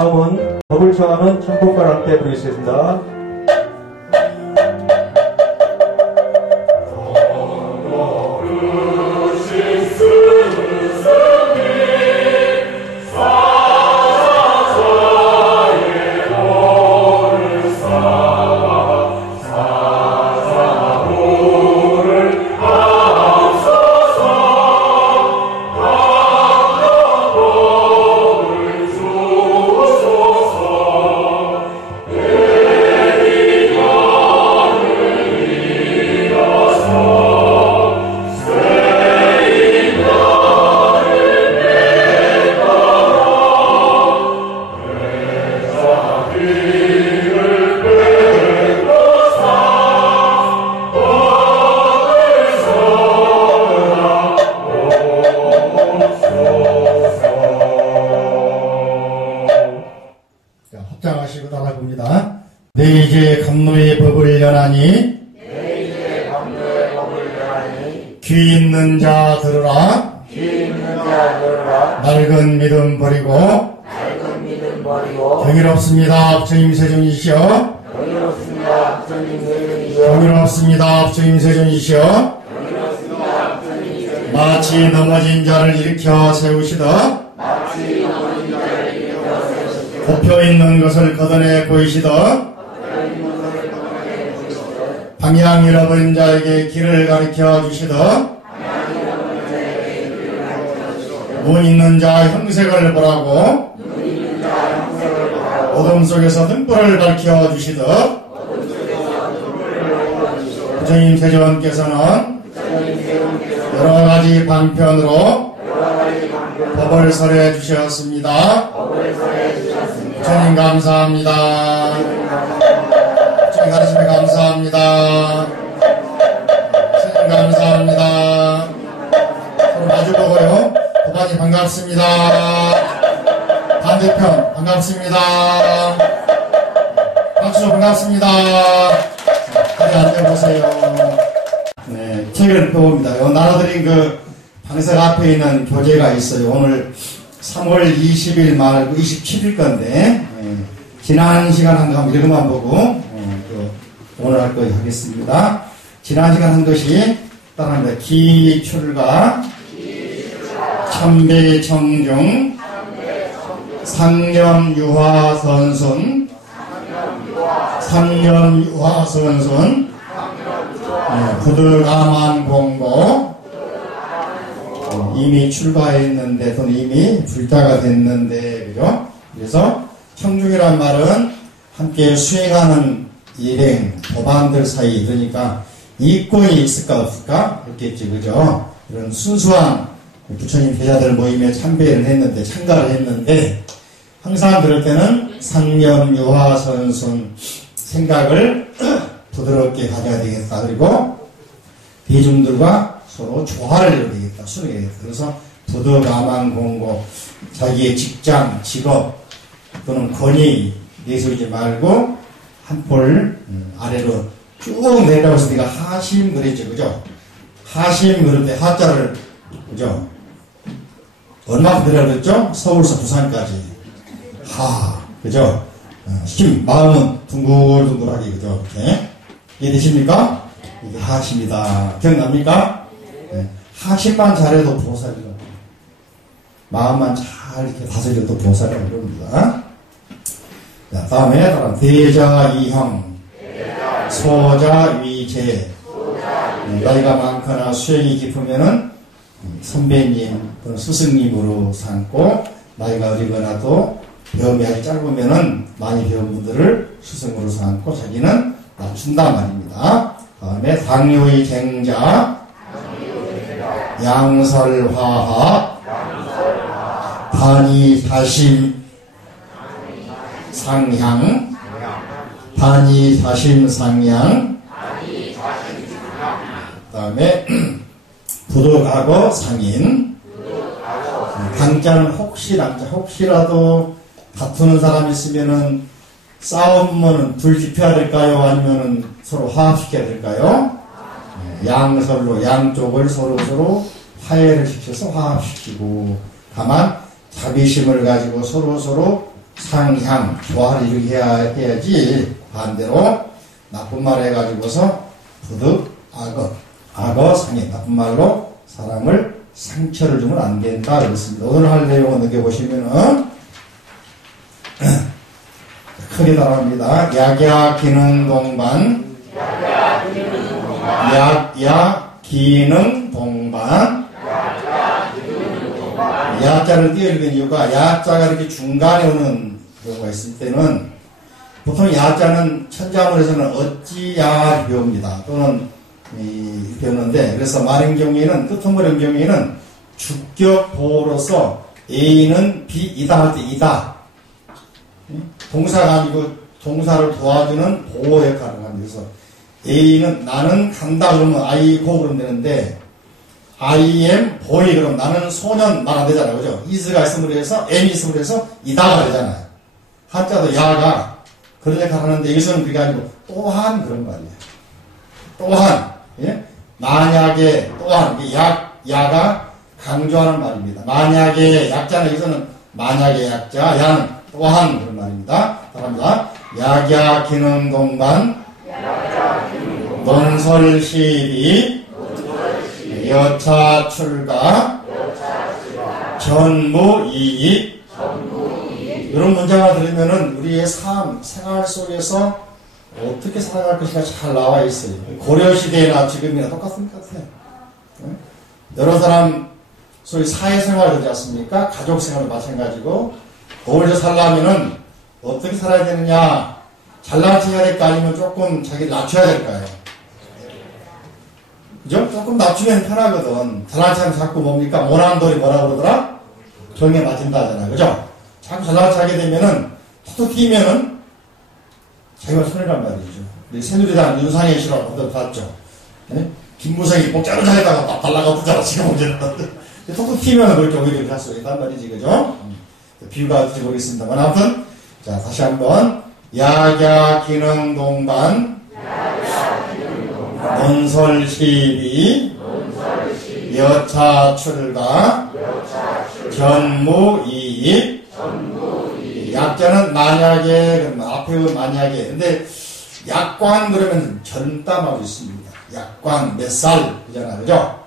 다음은 법을 정하는 청풍가를 함께 부르겠습니다. 합장하시고 따라봅니다. 내 이제 감노의 법을 연하니 귀 있는 자 들으라. 낡은 믿음 버리고 경이롭습니다. 부처님 세존이시여. 경이롭습니다. 부처님 세존이시여. 마치 넘어진 자를 일으켜 세우시듯 굽혀 있는 것을 걷어내 보이시듯 방향 잃어버린 자에게 길을 가르쳐 주시듯 눈 있는 자 형색을 보라고 어둠 속에서 등불을 밝혀 주시듯 부처님 세존께서는 여러가지 방편으로 법을 설해 주셨습니다. 부처님 감사합니다. 부처님 가르침에 감사합니다. 부처님 감사합니다. 마주보고요. 도반이 반갑습니다. 반대편 반갑습니다. 박수 반갑습니다. 자리 앉아보세요. 네, 책을 펴봅니다. 나눠드린 그 방석 앞에 있는 교재가 있어요. 오늘 3월 20일 말고 27일 건데, 지난 시간 한 거 한번 읽어만 보고, 오늘 할 거 하겠습니다. 지난 시간 한 것이 따라합니다. 기출가, 참배청중, 상념유화선순, 상념유화선순, 부득아만공고, 이미 출가했는데 또는 이미 불자가 됐는데, 그죠? 그래서 청중이란 말은 함께 수행하는 일행 도반들 사이, 그러니까 이권이 있을까 없을까 그렇겠지, 그죠? 이런 순수한 부처님 제자들 모임에 참배를 했는데, 참가를 했는데, 항상 그럴 때는 상념유화선순 생각을 부드럽게 가져야 되겠다. 그리고 대중들과 서로 조화를 이뤄야 되겠다. 수행해야 되겠다. 그래서 부득아만공고, 자기의 직장, 직업 또는 권위 내세우지 말고 한 폴 아래로 쭉 내려가서 내가 하심 그랬죠. 그죠? 하심 그럴 때 하자를, 그죠? 얼마큼 내려갔죠? 서울서 부산까지. 그죠? 힘, 마음은 둥글둥글하게, 그죠? 이렇게. 이해되십니까? 이게 하심이다. 기억납니까? 네. 하심만 잘해도 보살이라고. 마음만 잘 이렇게 다스려도 보살이라고 그럽니다. 자, 다음에 대자이형, 소자위제. 나이가 많거나 수행이 깊으면은 선배님 또는 스승님으로 삼고, 나이가 어리거나도 배움이 아주 짧으면은 많이 배운 분들을 스승으로 삼고 자기는 낮춘다 말입니다. 다음에 당요의 쟁자, 양설화합, 단이사심 상향, 단이사심 상향, 다음에 부득하고 상인. 당자는 혹시라도 다투는 사람이 있으면은 싸우면은 불 지펴야 될까요? 아니면은 서로 화합시켜야 될까요? 양설로 양쪽을 서로 화해를 시켜서 화합시키고, 다만 자비심을 가지고 서로 상향, 조화를 이루게 해야지 반대로 나쁜 말 해가지고서 부득 악어 상해 나쁜 말로 사람을 상처를 주면 안 된다 그랬습니다. 오늘 할 내용을 느껴보시면은 크게 따라합니다. 약야 기능 동반 약야 기능 동반 야자를 띄어주는 이유가 야자가 이렇게 중간에 오는 경우가 있을 때는 보통 야자는 천자문에서는 어찌야 배웁니다. 또는 배우는데 그래서 많은 경우에는 끝머리인 경우에는 주격 보호로서 A는 B이다 할 때 이다. 동사가 아니고 동사를 도와주는 보호 역할을 합니다. 그래서 A는 나는 간다 그러면 I go 그러면 되는데 I am boy 그럼 나는 소년 말 안 되잖아요. 그죠? is가 있음으로 해서 am이 있음으로 해서 이다가 되잖아요. 한자도 야가 그런 역할을 하는데 여기서는 그게 아니고 또한 그런 거 아니에요. 또한 예? 만약에 또한 야가 강조하는 말입니다. 만약에 약자는 여기서는 만약에 약자 야는 또한 그런 말입니다. 따라합니다. 약야 기능 동반 논설 시비 여차 출가 전무 이익 이런 문장을 들으면은 우리의 삶, 생활 속에서 어떻게 살아갈 것인가 잘 나와 있어요. 고려시대나 지금이나 똑같은 것 같아요. 여러 사람 소위 사회생활을 하지 않습니까? 가족생활도 마찬가지고 어울려 살려면은 어떻게 살아야 되느냐 잘난 체 해야 될까 아니면 조금 자기를 낮춰야 될까요? 그죠? 조금 낮추면 편하거든. 잘난 체 하면 자꾸 뭡니까? 모난 돌이 뭐라 그러더라? 병에 맞은다 하잖아요. 그죠? 자꾸 잘난 체 하게 되면은 툭툭 튀면은 자기가 손해란 말이죠. 우리 새누리당 윤상현 씨라고 한번 봤죠. 네? 김무성이 복잡한 자에다가 막 발라가 붙잖아. 지금 문제는. 툭툭 튀면은 그렇게 오히려 할 수 있단 말이지. 그죠? 비유가 어떨지 모르겠습니다만. 아무튼, 자, 다시 한번. 약야 기능 동반 논설 시비 여차 출가 전무 이익 약자는 만약에 그러면 앞에 만약에 근데 약관 그러면 전담하고 있습니다. 약관 몇 살 그잖아요. 그죠?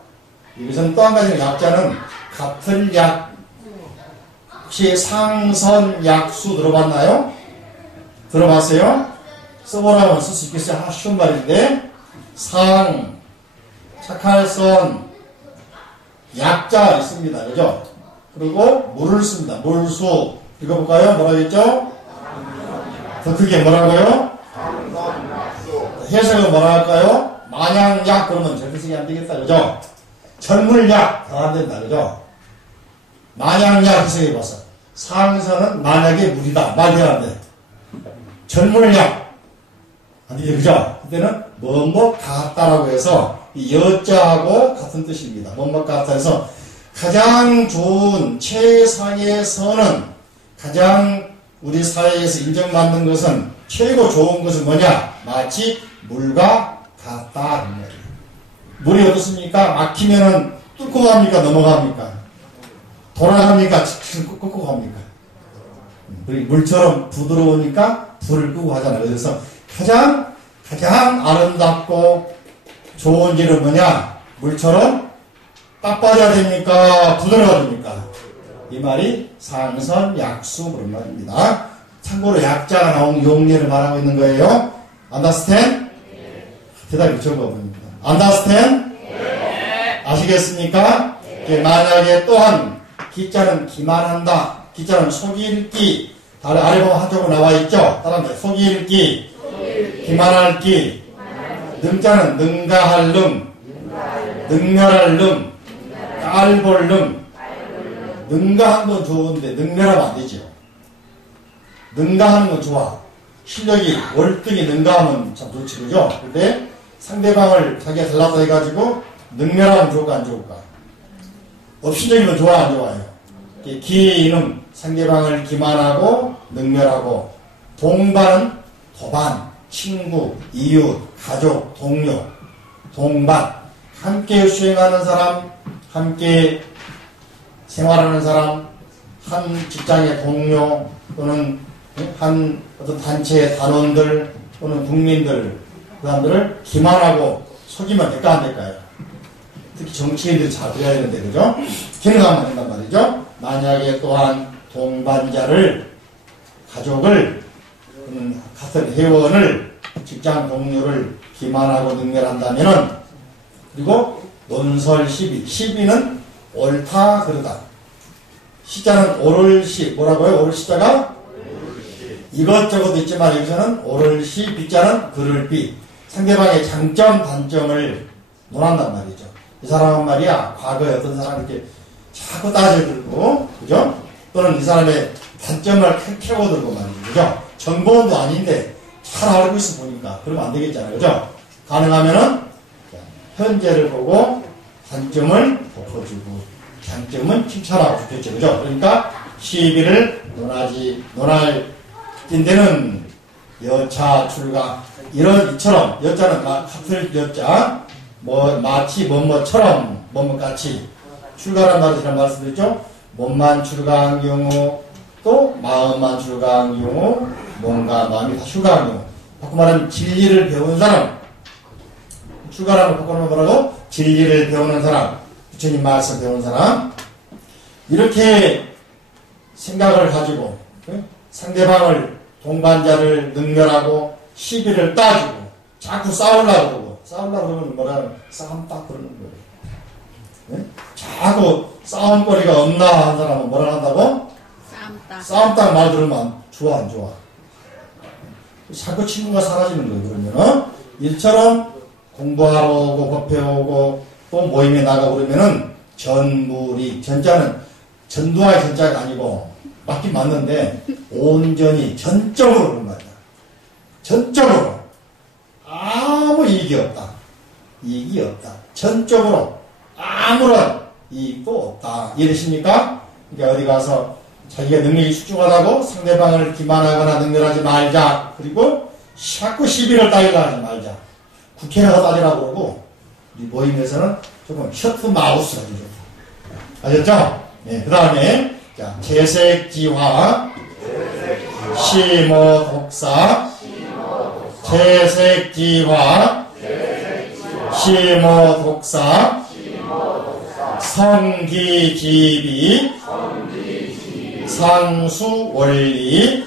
여기서는 또 한 가지 약자는 같은 약 혹시 상선 약수 들어봤나요? 들어봤어요? 써보라면 쓸 수 있겠어요? 하나 쉬운 말인데 상, 착할 선, 약자 있습니다. 그죠? 그리고 물을 씁니다. 물수. 읽어볼까요? 뭐라고 했죠? 더 크게 뭐라고요? 해석은 뭐라 할까요? 마냥약 그러면 절대 쓰기 안 되겠다. 그죠? 전물약 더 안 된다. 그죠? 마냥약 해석해봤어. 상선은 만약에 물이다. 말도 안 돼. 전물약 안 되죠. 그죠? 그때는 뭐뭐 같다라고 해서 이 여자하고 같은 뜻입니다. 뭐뭐 같다 해서 가장 좋은 최상의 선은 가장 우리 사회에서 인정받는 것은 최고 좋은 것은 뭐냐? 마치 물과 같다. 물이 어떻습니까? 막히면은 뚫고 갑니까? 넘어갑니까? 돌아갑니까? 끄고 갑니까? 물처럼 부드러우니까 불을 끄고 하잖아요. 그래서 가장 아름답고 좋은 일은 뭐냐? 물처럼 딱 빠져야 됩니까? 부드러워야 됩니까? 이 말이 상선 약수 그런 말입니다. 참고로 약자가 나온 용례를 말하고 있는 거예요. Understand? 대답이 적어봅니다. Understand? 아시겠습니까? 만약에 또한 기자는 기만한다. 기자는 속이읽기. 아래 보면 한쪽으로 나와 있죠. 따라합니다. 속이읽기, 기만할 기. 능자는 능가할 능, 능멸할 능, 깔볼 능. 능가한 건 좋은데 능멸하면 안 되죠. 능가하는 건 좋아. 실력이 월등히 능가하면 참 좋지. 그죠? 근데 상대방을 자기가 잘났다 해가지고 능멸하면 좋을까 안 좋을까? 업신적이면 좋아 안 좋아요? 기는 상대방을 기만하고 능멸하고, 동반은 도반, 친구, 이웃, 가족, 동료, 동반, 함께 수행하는 사람, 함께 생활하는 사람, 한 직장의 동료 또는 한 어떤 단체의 단원들 또는 국민들 그 사람들을 기만하고 속이면 될까 안 될까요? 특히 정치인들이 잘 그래야 되는데 그죠? 기능하면 된단 말이죠. 만약에 또한 동반자를 가족을 같은 회원을 직장 동료를 기만하고 능멸한다면은 그리고 논설 시비 시비는 옳다 그르다 시자는 오를 시 뭐라고요? 오를 시자가 이것저것 있지만 여기서는 오를 시 비자는 그를 비 상대방의 장점 단점을 논한단 말이죠. 이 사람은 말이야 과거에 어떤 사람이 이렇게 자꾸 따져들고 그죠? 또는 이 사람의 단점을 캐고들고 말이죠. 그죠? 정보원도 아닌데 잘 알고 있어 보니까 그러면 안 되겠잖아요. 그죠? 가능하면은 현재를 보고 단점을 덮어주고 장점은 칭찬하고 좋겠죠. 그죠? 그러니까 시비를 논할 낀데는 여차 출가 이처럼 여자는 같을 여자 뭐 마치 뭐뭐처럼 뭐뭐같이 출가란 말이 지난 말씀드렸죠. 몸만 출가한 경우 또 마음만 출가한 경우 몸과 마음이 다 출가한 경우 바꿔 말하면 진리를 배운 사람 출가라고 바꿔놓으면 뭐라고? 진리를 배우는 사람 부처님 말씀 배우는 사람 이렇게 생각을 가지고 상대방을 동반자를 능멸하고 시비를 따지고 자꾸 싸우려고 그러면 뭐라 싸움 딱 그러는 거예요. 자꾸 싸움거리가 없나 하는 사람은 뭐라 한다고? 싸움 딱 말 들으면 좋아 안 좋아? 자꾸 친구가 사라지는 거예요. 그러면 일처럼 공부하러 오고 법회 오고 또 모임에 나가고 그러면은 전무리 전자는 전두환의 전자가 아니고 맞긴 맞는데 온전히 전적으로 그런 말이야. 전적으로 아무 이익이 없다. 전적으로 아무런 이익도 없다. 이해되십니까? 그러니까 어디 가서 자기가 능력이 수중하다고 상대방을 기만하거나 능멸하지 말자. 그리고 자꾸 시비를 따위려 하지 말자. 국회에 가서 따지라고 그러고 우리 모임에서는 조금 셔트 마우스가 좋다. 아셨죠? 네, 그 다음에 자, 재색지화 시모독사 재색지화 시모독사 성기지비 상수원리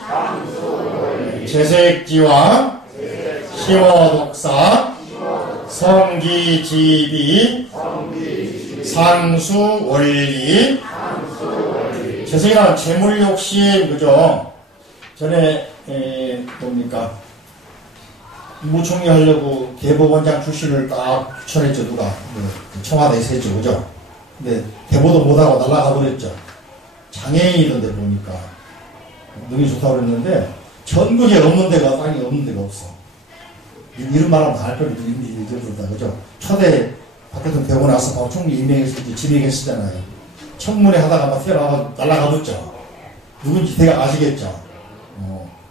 재색지화 시모독사 성기지비 상수원리 재생이란 재물욕심 그죠? 전에 뭡니까 무총리 하려고 대법원장 출신을 딱 추천했죠. 누가 청와대에서 했죠. 그죠? 근데 대보도 못하고 날아가 버렸죠. 장애인이던데 보니까 능이 좋다고 그랬는데 전국에 없는 데가 땅이 없는 데가 없어. 이런 말 하면 다 할 거예요. 이름이 들었다. 그죠? 초대 박대통령 되고 나서 막 총리 임명했을 때 지명했었잖아요. 청문회 하다가 막 튀어나와 날아가 붙죠. 누군지 대강 아시겠죠?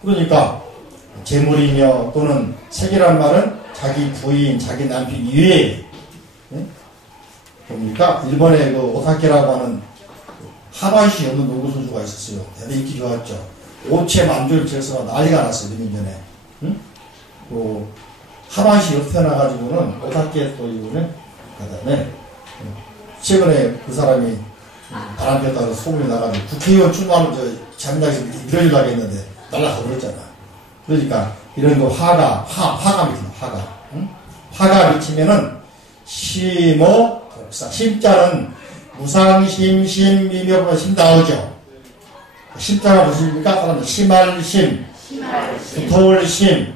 그러니까 재물이며 또는 색이란 말은 자기 부인, 자기 남편 이외에 뭡니까? 일본의 그 오타케라고 하는 하반신이 없는 농구 선수가 있었어요. 대단히 인기 좋았죠. 오체 만주를 쳐서 난리가 났어요. 몇 년 전에. 응? 그 하반신이 이렇게 태어나가지고는 오타케 또 이거는 그다음에 최근에 그 사람이 바람 폈다고 소문이 나가지고 국회의원 출마하면 잠자에서 밀어주려고 했는데 날라가 버렸잖아. 그러니까 이런 거 화가 미치면 화가. 응? 화가 미치면은 시모 독사. 심자는 무상심, 심미묘보다 심 나오죠. 심자가 무엇입니까? 사람들 심할심, 두터울심.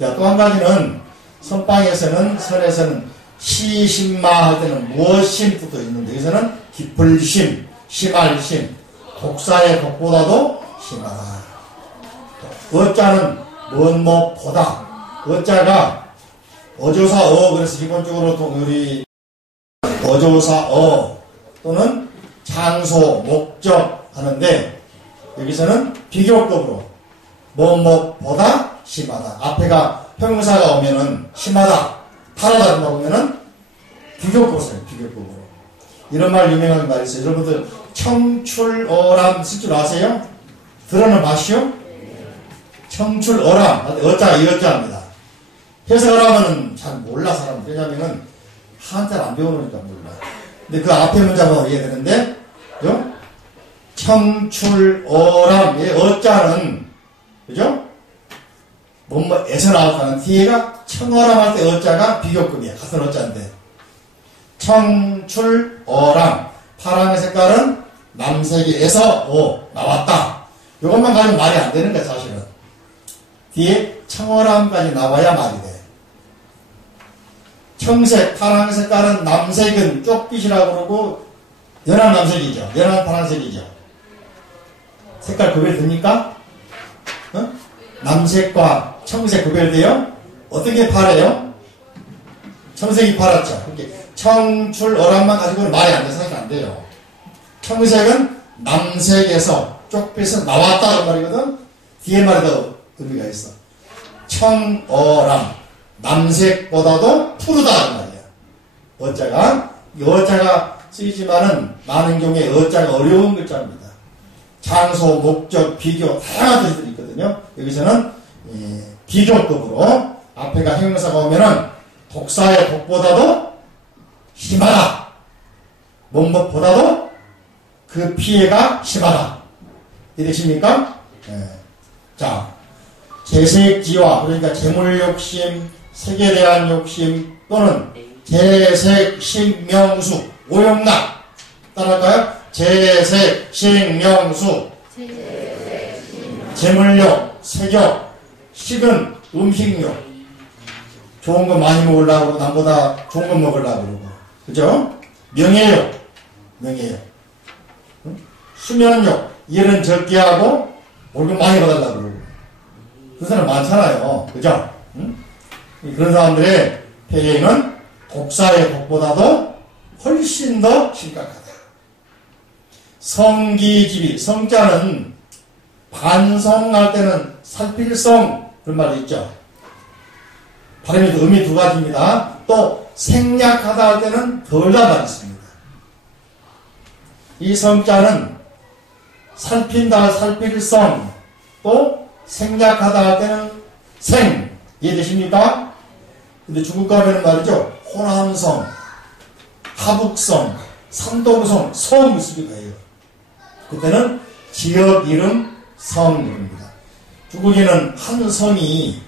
자, 또 한 가지는 선방에서는 선에서는 시심마 할 때는 무엇심 뜻도 있는데 여기서는 깊을심, 심할심. 독사의 독보다도 심하다. 어자는 뭐뭐보다. 어자가 어조사 그래서 기본적으로 우리 어조사 또는 장소, 목적 하는데 여기서는 비교급으로 뭐뭐보다 심하다. 앞에가 형용사가 오면은 심하다, 다르다 오면은 비교급으로 써요. 비교급으로. 이런 말 유명한 말 있어요. 여러분들 청출어람 쓸 줄 아세요? 들어는 마시오? 청출어람. 어자가 이 어자입니다. 해석을 하면은 잘 몰라, 사람은. 왜냐면은 한자를 안 배워놓으니까 몰라. 근데 그 앞에 문자가 이해되는데, 그죠? 청출어람의 어자는, 그죠? 뭐에서 나왔다는 뒤에가 청어람 할 때 어자가 비교급이야. 같은 어자인데. 청출어람. 파랑의 색깔은 남색에서 나왔다. 이것만 가지고 말이 안 되는 거야, 사실은. 뒤에 청어람까지 나와야 말이 돼. 청색, 파란 색깔은 남색은 쪽빛이라고 그러고 연한 남색이죠. 연한 파란색이죠. 색깔 구별됩니까? 어? 남색과 청색 구별돼요? 어떻게 파래요? 청색이 파랗죠. 이렇게 청출어람만 가지고는 말이 안 돼. 사실 안 돼요. 청색은 남색에서 쪽빛에서 나왔다는 말이거든. 뒤에 말이 더 의미가 있어. 청어람. 남색보다도 푸르다는 말이야. 어자가. 이 어자가 쓰이지만은 많은 경우에 어자가 어려운 글자입니다. 장소, 목적, 비교 다양한 뜻들이 있거든요. 여기서는 비교급으로 앞에가 형용사가 오면은 독사의 독보다도 심하다. 뭐보다도 그 피해가 심하다. 이해되십니까? 네. 자, 재색지와 그러니까 재물욕심, 색에 대한 욕심 또는 재색식명수 오용락 따라할까요? 재색식명수 재물욕, 색욕, 식은 음식욕 좋은 거 많이 먹으려고 남보다 좋은 거 먹으려고 그러고 그죠? 명예욕 응? 수면욕 얘는 적게 하고 월급 많이 받으려고 그러고 그 사람 많잖아요. 그죠? 응? 그런 사람들의 폐해는 독사의 독보다도 훨씬 더 심각하다. 성기지비, 성자는 반성할 때는 살필성 그런 말이 있죠. 발음에도 의미 두 가지입니다. 또 생략하다 할 때는 덜다 말이 있습니다. 이 성자는 살핀다 살필성 또 생략하다 할 때는 생 이해되십니까? 근데 중국 가면은 말이죠. 호남성, 하북성, 산동성, 성 쓰기도 해요. 그때는 지역 이름 성입니다. 중국에는 한 성이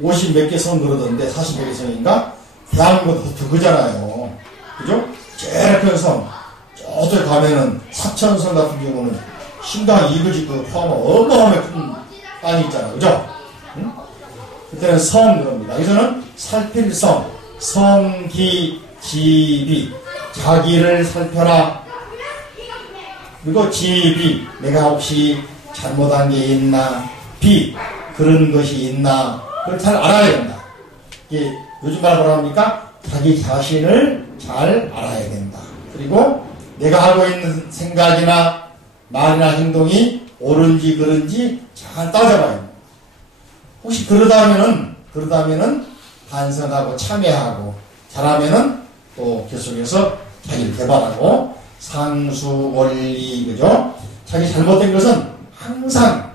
50 몇 개 성 그러던데 40 몇 개 성인가? 대한민국도 더 그잖아요. 그죠? 제일 큰 성. 저쪽에 가면은 사천성 같은 경우는 신당 이거짓고 포함하면 어마어마하게 큰 땅이 있잖아요. 그죠? 응? 그때는 성 그럽니다. 여기서는 살필성, 성기지비, 자기를 살펴라. 그리고 지비, 내가 혹시 잘못한 게 있나, 비, 그런 것이 있나, 그걸 잘 알아야 된다. 이게 요즘 말 뭐라 합니까? 자기 자신을 잘 알아야 된다. 그리고 내가 하고 있는 생각이나 말이나 행동이 옳은지 그른지 잘 따져봐야 된다. 혹시 그러다면은 반성하고 참여하고 잘하면은 또 계속해서 자기를 개발하고 상수 원리 그죠? 자기 잘못된 것은 항상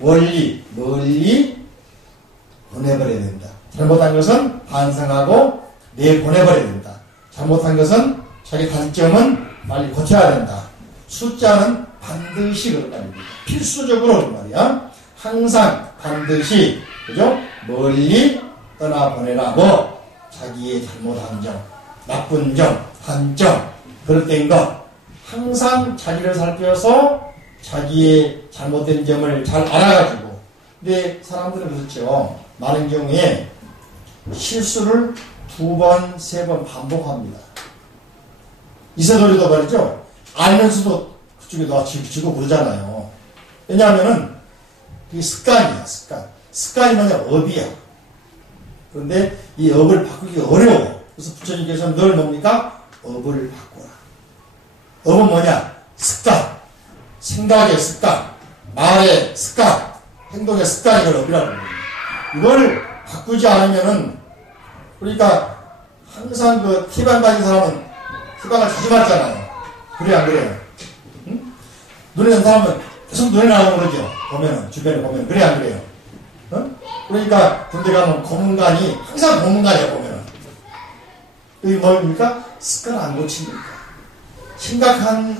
원리 멀리 보내버려야 된다. 잘못한 것은 반성하고 내보내버려야 된다. 잘못한 것은 자기 단점은 빨리 고쳐야 된다. 숫자는 반드시 그런 말입니다. 필수적으로 그런 말이야. 항상 반드시 그죠? 멀리 떠나보내라고 자기의 잘못한 점, 나쁜 점, 단점, 그릇된 것 항상 자기를 살펴서 자기의 잘못된 점을 잘 알아가지고 근데 사람들은 그렇죠. 많은 경우에 실수를 2번, 3번 반복합니다. 이세돌이도 말이죠. 알면서도 그쪽에 놔치고 그러잖아요. 왜냐하면은 이게 습관이야, 습관. 습관이 뭐냐, 업이야. 그런데 이 업을 바꾸기가 어려워. 그래서 부처님께서는 늘 뭡니까? 업을 바꾸라. 업은 뭐냐? 습관. 생각의 습관. 말의 습관. 행동의 습관, 이걸 업이라고 합니다. 이걸 바꾸지 않으면은, 그러니까 항상 그 티방 가진 사람은 티방을 자주 맞잖아요. 그래, 안 그래요? 응? 눈에 는 사람은 계속 눈에 나오고 그러죠. 보면은, 주변에 보면. 그래, 안 그래요? 어? 그러니까 군대 가면 고문관이 항상 고문관이야, 보면은. 그게 뭡니까? 습관 안 고칩니까? 심각한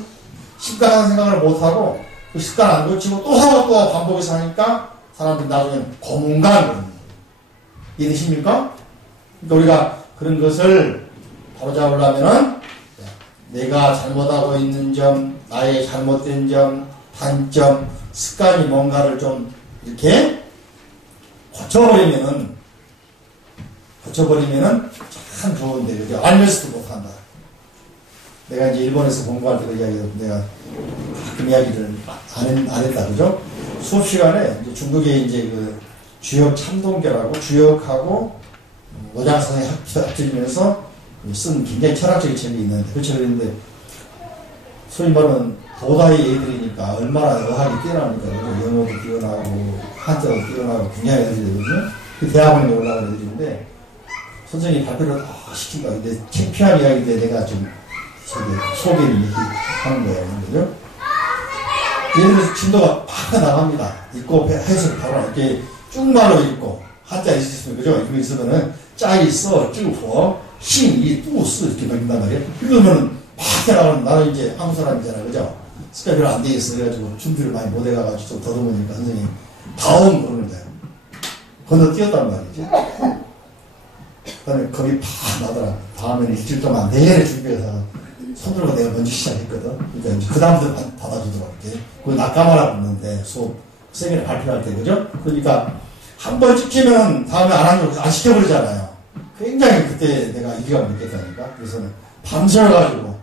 생각을 못하고, 그 습관 안 고치고 또 하고 또 반복해서 하니까 사람들이 나중에 고문관. 이해되십니까? 그러니까 우리가 그런 것을 바로잡으려면은 내가 잘못하고 있는 점, 나의 잘못된 점, 단점, 습관이 뭔가를 좀 이렇게 고쳐버리면은 참 좋은데, 그죠? 알면서도 못한다. 내가 이제 일본에서 공부할 때 그 이야기도 내가 가끔 이야기를 안 했다, 그죠? 수업 시간에 이제 중국에 이제 그 주역 참동교라고 주역하고 노장 선생이 합쳐지면서 쓴 굉장히 철학적인 책이 있는데, 그 책을 읽는데, 소위 말하는 도다이 애들이니까 얼마나 어학이 뛰어나니까, 영어도 뛰어나고, 한자도 뛰어나고, 굉장히 애들이거든요. 그 대학원에 올라가는 애들인데, 선생님이 발표를 다 시킨다. 근데 창피한 이야기인데 내가 좀 소개를 하는 거예요. 그죠? 얘들 진도가 팍 나갑니다. 읽고 해석을 바로 이렇게 쭉말로 읽고, 한자 있으면, 그죠? 이거 있으면은, 짜이, 써, 쭈, 신, 이, 뚜, 쓰, 이렇게 넘긴단 말이에요. 이러면은, 팍 나가면 나는 이제 한국 사람이잖아. 그죠? 습관이 별로 안 돼 있어. 그래가지고 준비를 많이 못 해가가지고 좀 더듬으니까 선생님, 다음 그러는 거예요. 건너 뛰었단 말이지. 그 다음에 겁이 팍 나더라. 다음에는 일주일 동안 내내 준비해서 손들고 내가 먼저 시작했거든. 그러니까 이제 그다음부터 받아주더라고. 그거 낙가마라 붙는데 수업, 세미나 발표할 때, 그죠? 그러니까 한 번 찍히면 다음에 안 하면 안 시켜버리잖아요. 굉장히 그때 내가 이기감을 느꼈다니까. 그래서는 밤새워가지고,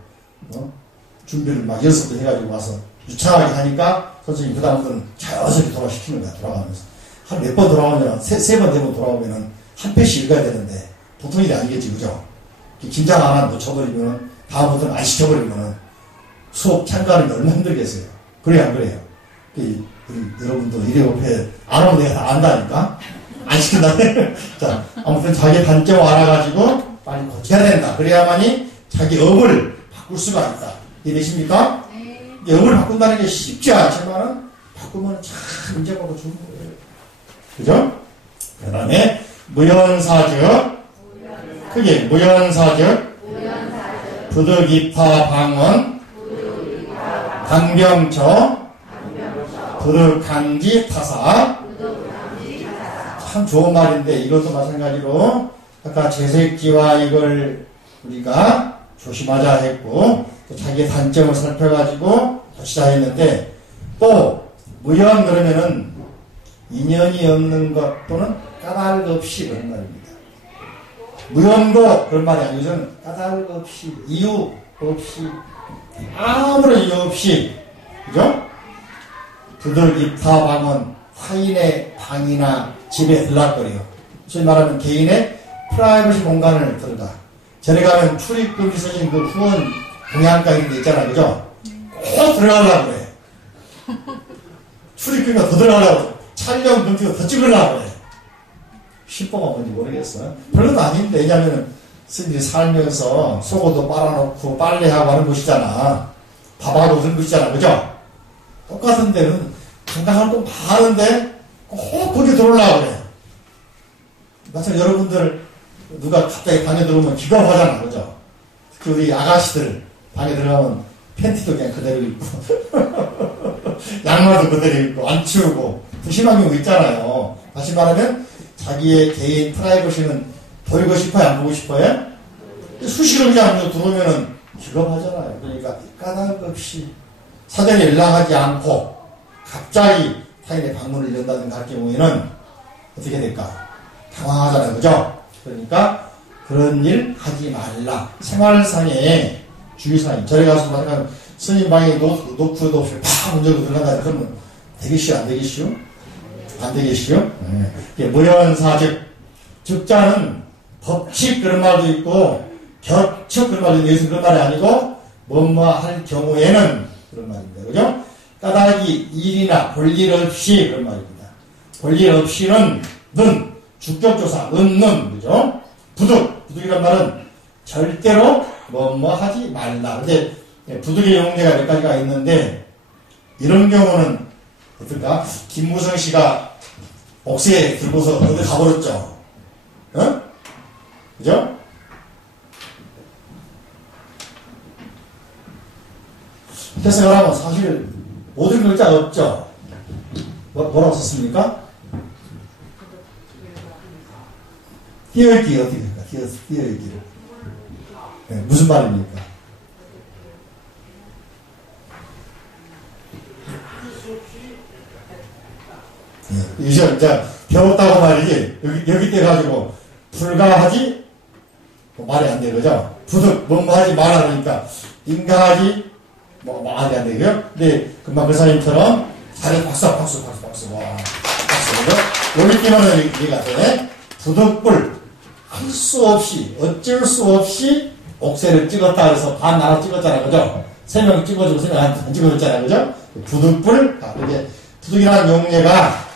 준비를 막 연습도 해가지고 와서 유창하게 하니까 선생님이 그다음부터는 자연스럽게 돌아시키는 거야, 돌아가면서. 한 몇 번 돌아오면, 세 번 되면 돌아오면은 한 페이지 읽어야 되는데, 보통 일이 아니겠지, 그죠? 긴장 안 하면 놓쳐버리면, 다음부터는 안 시켜버리면, 수업 참가하는 게 얼마나 힘들겠어요. 그래요, 안 그래요? 우리 여러분도 이래오페 안 하면 내가 다 안다니까? 안 시킨다네? 자, 아무튼 자기 단점을 알아가지고 빨리 고쳐야 된다. 그래야만이 자기 업을 바꿀 수가 있다. 이해되십니까? 네. 업을 바꾼다는 게 쉽지 않지만은, 바꾸면 참 인정하고 좋은 거예요. 그죠? 그 다음에, 무연사적, 크게, 무연사적, 부득이파 방언, 강병처, 부득한지 타사. 참 좋은 말인데, 이것도 마찬가지로, 아까 재색지와 이걸 우리가 조심하자 했고, 또 자기의 단점을 살펴가지고 고치자 했는데, 또, 무연 그러면은, 인연이 없는 것 또는 까닭 없이 그런 말입니다. 무연도 그런 말이 아니고, 저는 까닭 없이, 이유 없이, 아무런 이유 없이, 그죠? 부득이파 방언, 타인의 방이나 집에 들락거려요. 소위 말하면 개인의 프라이버시 공간을 들어가. 전에 가면 출입금지 써진 그 후원 공양가 이런 데 있잖아, 그죠? 꼭 들어가려고 그래. 출입금지가 더 들어가려고 그래. 촬영 금지가 더 찍으려고 그래. 신보가 뭔지 모르겠어. 별건 아닌데, 왜냐면은, 스님들이 살면서 속옷도 빨아놓고 빨래하고 하는 곳이잖아. 밥하고 그런 곳이잖아, 그죠? 똑같은 데는 건강한 거 다 하는데, 꼭 거기 들어오려고 그래. 마찬가지로 여러분들, 누가 갑자기 방에 들어오면 기겁하잖아, 그죠? 그 우리 아가씨들 방에 들어가면 팬티도 그냥 그대로 입고, 양말도 그대로 입고, 안 치우고, 그 심한 경우 있잖아요. 다시 말하면, 자기의 개인 프라이버시는 보이고 싶어요? 안 보고 싶어요? 수시로 그냥 들어오면은 기겁하잖아요. 그러니까 까닭 없이 사전에 연락하지 않고 갑자기 타인의 방문을 연다든가 할 경우에는 어떻게 될까? 당황하잖아요. 그죠? 그러니까 그런 일 하지 말라. 생활상의 주의사항. 절에 가서 만약 스님 방에 노크도 없이 팍 문 열고 들어간다. 그러면 되겠시오? 안 되겠시오? 안 되겠시오? 네. 무연사적. 적자는 법칙 그런 말도 있고, 격척 그런 말도 있는데, 여기서 그런 말이 아니고, 뭐뭐 할 경우에는 그런 말입니다. 그죠? 까닭이 일이나 볼일 없이 그런 말입니다. 볼일 없이는, 주격조사, 그죠? 부득이란 말은 절대로 뭐뭐 하지 말라. 근데 부득의 용례가 몇 가지가 있는데, 이런 경우는 어떨까? 김무성 씨가 옥새 들고서 어디 가버렸죠? 어? 그죠? 해석을 하면 사실 모든 글자가 없죠? 뭐라고 썼습니까? 띄어읽기 어떻게 될까? 띄어읽기를. 네, 무슨 말입니까? 네, 이제 배웠다고 말이지. 여기 때 가지고 불가하지 뭐 말이 안 되죠. 부득 뭐 하지 말하니까 인가하지 뭐 말이 안 되고요. 근데 금방 그사님처럼 잘해 박수 와 박수. 여기 끼면은 이해가 돼. 부득불 할 수 없이 어쩔 수 없이 옥새를 찍었다 그래서 반 나눠 찍었잖아, 그죠? 3명 찍어주고 3명 안 찍어줬잖아, 그죠? 부득불. 이게 부득이라는 용례가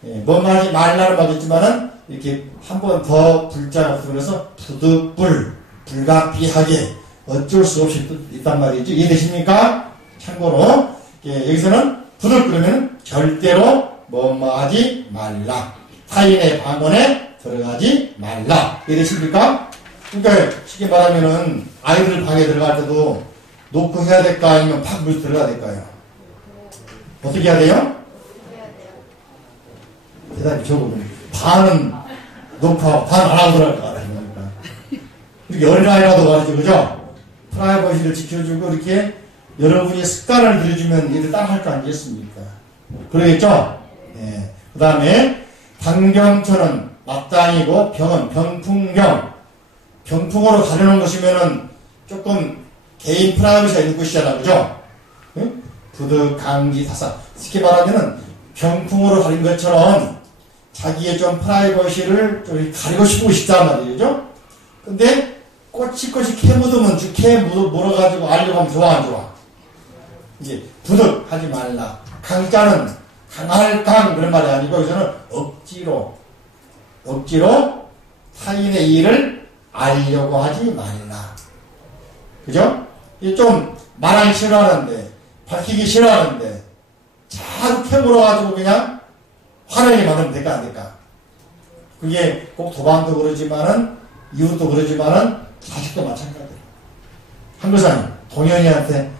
뭔 말이 말라는 말이지만은 이렇게 한 번 더 불자가 들어서 부득불 불가피하게 어쩔 수 없이 있단 말이죠. 이해되십니까? 참고로 여기서는 부득 그러면 절대로 뭐하지 말라. 타인의 방언에 들어가지 말라. 이해되십니까? 그러니까 쉽게 말하면은 아이들 방에 들어갈 때도 놓고 해야 될까 아니면 팍 물 들어가야 될까요? 어떻게 해야 돼요? 대답이 적으면 반은 놓고 하고 반 안 하고 들어갈 것 같아요. 그러니까. 이렇게 어린아이라도 말이죠. 그죠? 프라이버시를 지켜주고 이렇게 여러분이 습관을 들여주면 얘들 따라 할 거 아니겠습니까? 그러겠죠? 네. 그 다음에 당병처는 마땅이고 병은 병풍경. 병풍으로 가려는 것이면은 조금 개인 프라이버시가 있는 것이잖아. 그죠? 응? 부득, 강지, 타사. 쉽게 말하면은 병풍으로 가린 것처럼 자기의 좀 프라이버시를 좀 가리고 싶단 말이죠. 근데 꼬치꼬치 캐 묻으면 캐 물어가지고 알려고 하면 좋아, 안 좋아? 이제 부득 하지 말라. 강자는 강할 강 그런 말이 아니고 여기서는 억지로 타인의 일을 알려고 하지 말라. 그죠? 이게 좀 말하기 싫어하는데 밝히기 싫어하는데 자꾸 캐 물어가지고 그냥 화내게 만들면 될까 안 될까? 그게 꼭 도반도 그러지만은 이웃도 그러지만은 자식도 마찬가지예요. 한글사님 동현이한테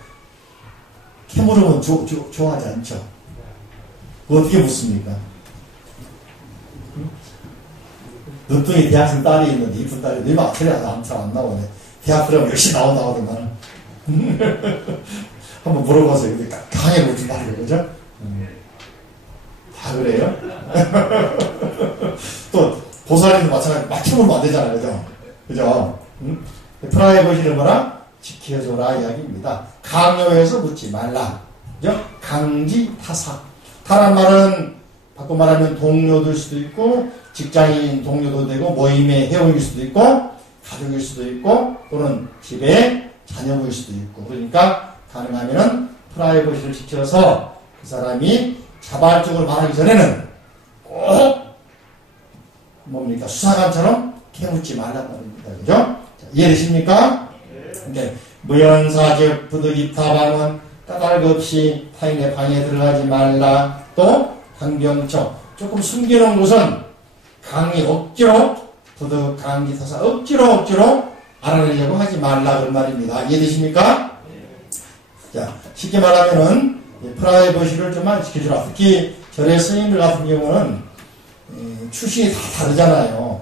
캐물으면 좋아하지 않죠? 그거 어떻게 묻습니까? 늦둥이 대학생 딸이 있는데 이쁜 딸이 내 막걸리가 안 나오네. 대학 들어가면 역시 나온다고 하더만. 한번 물어보세요. 근데 강하게 묻지 말고, 그죠? 다 그래요? 또 보살님도 마찬가지 맞춰보면 안 되잖아요. 그죠? 그죠? 프라이버시를 뭐라? 지켜줘라 이야기입니다. 강요해서 묻지 말라. 그죠? 강지 타사. 타란 말은 바꿔 말하면 동료될 수도 있고 직장인 동료도 되고 모임의 회원일 수도 있고 가족일 수도 있고 또는 집의 자녀일 수도 있고 그러니까 가능하면은 프라이버시를 지켜서 그 사람이 자발적으로 말하기 전에는 꼭 뭡니까 수사관처럼 캐묻지 말란 말입니다. 그죠? 자, 이해되십니까? 네. 무연사적 부득이타방은 까닭 없이 타인의 방에 들어가지 말라. 또 강병처 조금 숨기는 곳은 강이 억지로 부득 강기 타사 억지로 알아내려고 하지 말라 그런 말입니다. 이해되십니까? 자 쉽게 말하면은 프라이버시를 좀만 지켜주라. 특히 절의 스님들 같은 경우는 출신이 다 다르잖아요.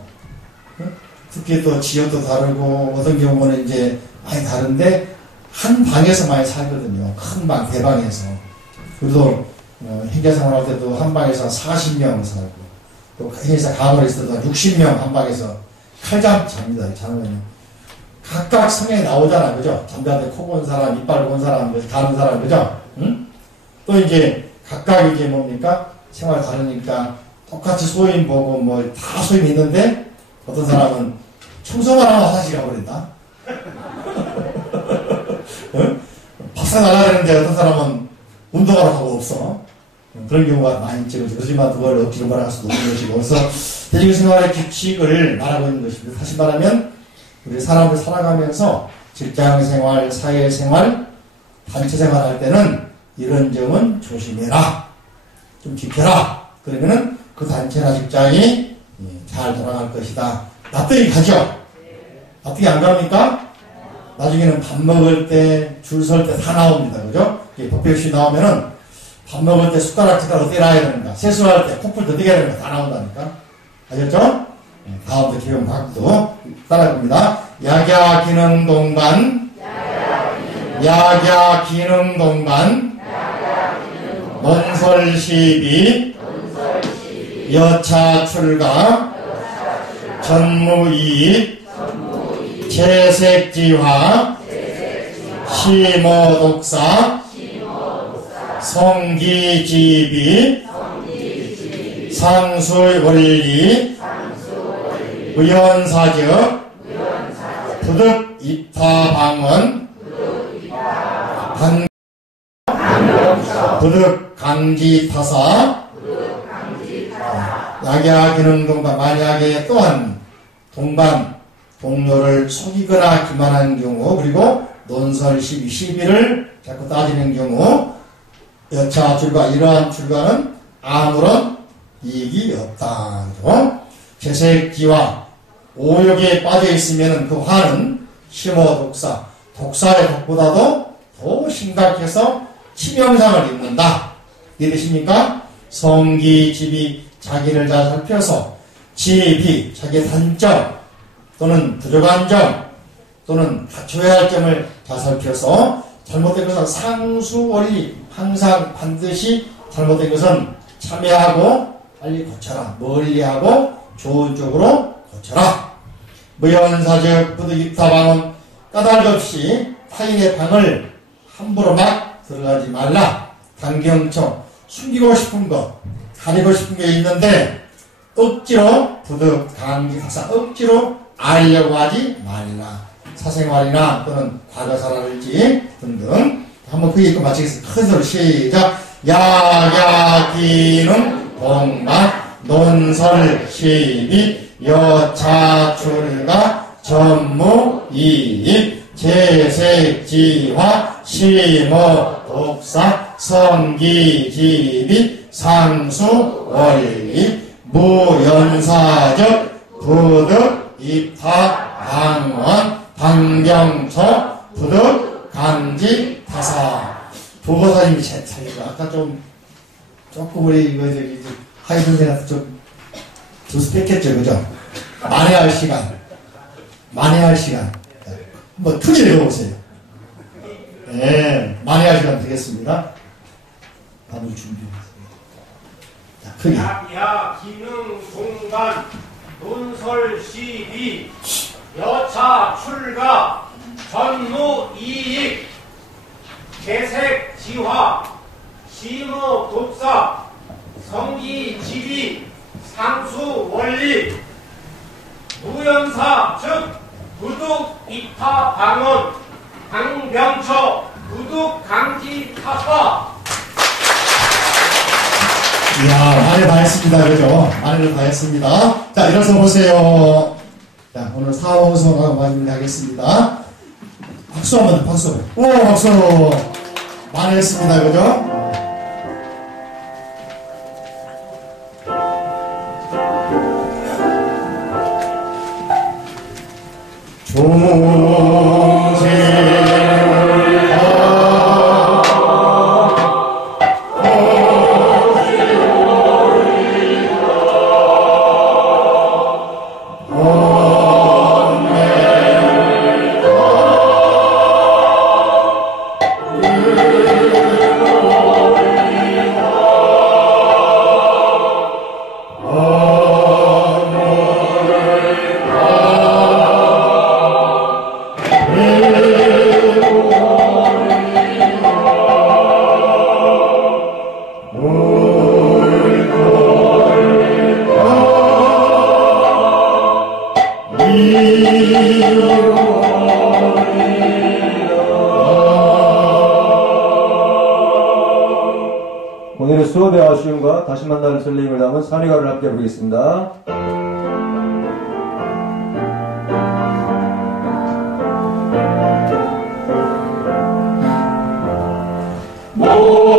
특히 또 지역도 다르고 어떤 경우는 이제 많이 다른데 한 방에서 많이 살거든요. 큰 방, 대방에서. 그래도 행자생활 할 때도 한 방에서 40명 살고 또 행사 가문에 있을 때도 60명 한 방에서 칼잠 잡니다. 자면 각각 성향이 나오잖아요. 그죠? 잠자는데 코 곤 사람, 이빨 곤 사람, 가는 사람, 그죠? 응? 또 이제 각각 이제 뭡니까? 생활 다르니까 똑같이 소임 보고 뭐 다 소임이 있는데 어떤 사람은 청소만 하면 화장실 가버린다. 응? 밥사 나가야 되는데 어떤 사람은 운동하러 가고 없어. 그런 경우가 많이 있죠. 그렇지만 그걸 억지로 말할 수도 없는 것이고. 그래서 대중생활의 규칙을 말하고 있는 것입니다. 다시 말하면 우리 사람을 살아가면서 직장생활, 사회생활, 단체생활 할 때는 이런 점은 조심해라. 좀 지켜라. 그러면은 그 단체나 직장이 잘 돌아갈 것이다. 납득이 가죠? 납득이 안 갑니까? 나중에는 밥 먹을 때, 줄 설 때 다 나옵니다. 그죠? 법규시 나오면은 밥 먹을 때 숟가락 어떻게 놔야 되는가, 세수할 때 코풀 어떻게 해야 되는가 다 나온다니까. 아셨죠? 다음부터 기억 받고 따라합니다. 약야 기능 동반, 약야 기능 동반, 논설 시비, 여차 출가, 전무이익, 채색지화, 시모독사, 성기지비, 상수원리, 의연사적, 부득입타방언, 부득강지타사, 약야 기능동반, 만약에 또한 동반, 동료를 속이거나 기만하는 경우, 그리고 논설 시비를 자꾸 따지는 경우, 여차 출가, 이러한 출가는 아무런 이익이 없다. 채색지화, 오욕에 빠져 있으면 그 화는 심호독사, 독사의 독보다도 더 심각해서 치명상을 입는다. 이해되십니까? 성기지비, 자기를 잘 살펴서, 지비, 자기의 단점 또는 부족한 점 또는 갖춰야 할 점을 잘 살펴서, 잘못된 것은 상수원리, 항상 반드시 잘못된 것은 참여하고 빨리 고쳐라. 멀리하고 좋은 쪽으로 고쳐라. 무연사적 부득입타방언, 까닭 없이 타인의 방을 함부로 막 들어가지 말라. 단경청, 숨기고 싶은 것, 가리고 싶은 게 있는데 억지로 부득강지타사, 억지로 알려고 하지 말라. 사생활이나 또는 과거사라든지 등등. 한번 그 읽고 마치겠습니다. 큰 소리 시작. 약야기능 동반, 논설 시비, 여차출가, 전무이익, 채색지화, 심호독사, 성기지비, 상수원리, 무연사적, 부득입타방언, 단경처, 부득강지타사. 도거사님이 제 차이가 아까 조금 우리 이거 하이 선생한테 좀 두스펙했죠, 그죠? 만회할 시간, 한번 크게 읽어보세요. 네, 만회할 시간 되겠습니다. 다음 준비해보세요. 자, 크게. 약야 기능 동반, 논설 시비, 여차 출가, 전무 이익, 채색 지화, 심호 독사, 성기 지비, 상수 원리, 무연사 즉 부득 입타 방언, 강병처 부득 강지 타파. 이야, 만회 다 했습니다. 그죠? 만회를 다 했습니다. 자, 일어서 보세요. 자, 오늘 사원성하고 마무리하겠습니다. 박수 한번, 박수. 오, 박수. 많이 했습니다. 그죠? 오늘의 수업의 아쉬움과 다시 만나는 설렘을 담은 산의가를 함께 부르겠습니다. 모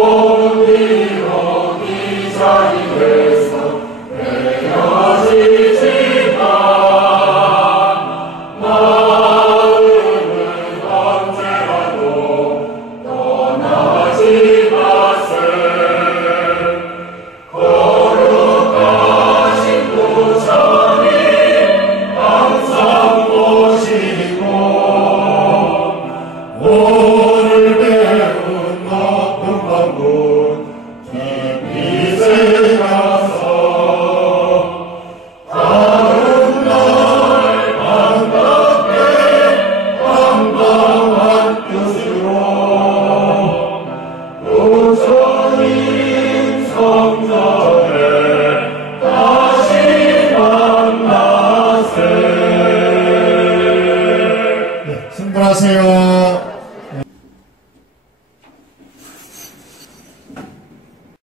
오늘 배운 높은 방문 깊이 새겨서 다음 날 반갑게 반가운 뜻으로 우선인 성전에 다시 만나세. 네, 승분하세요.